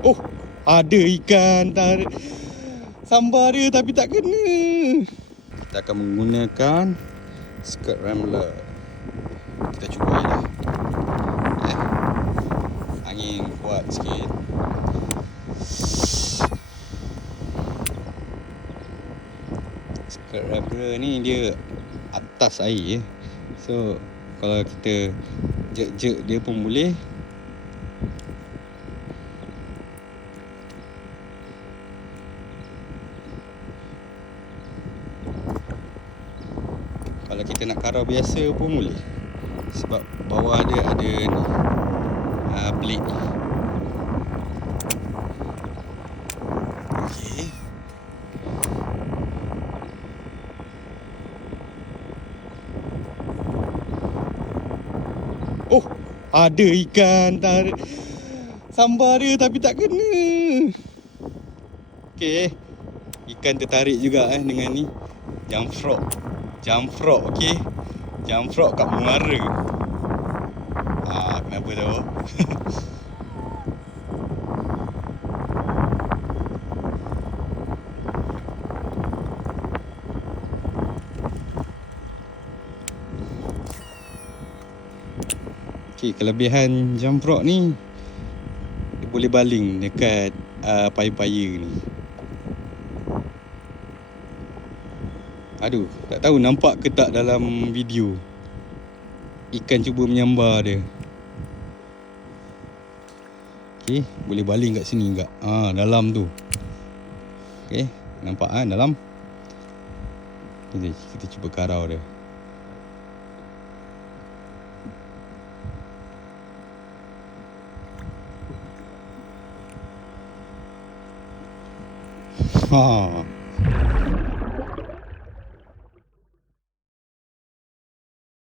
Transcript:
Oh, ada ikan tarik. Sambar dia tapi tak kena. Kita akan menggunakan skirt rambler. Kita cuba je lah. Angin kuat sikit. Skirt rambler ni dia atas air. So kalau kita jerk-jerk dia pun boleh. Kalau kita nak karau biasa pun boleh. Sebab bawah dia ada ni, blade ni. Okay. Oh, ada ikan tarik. Sambar dia tapi tak kena. Okay, ikan tertarik juga dengan ni jump frog. Jump frog, okay. Jump frog kat muara. Kenapa tahu? Okay, kelebihan jump frog ni, dia boleh baling dekat paya-paya ni. Aduh, tak tahu nampak ke tak dalam video. Ikan cuba menyambar dia. Okay, boleh baling kat sini juga. Dalam tu. Okay, nampak dalam. Kita cuba karau dia.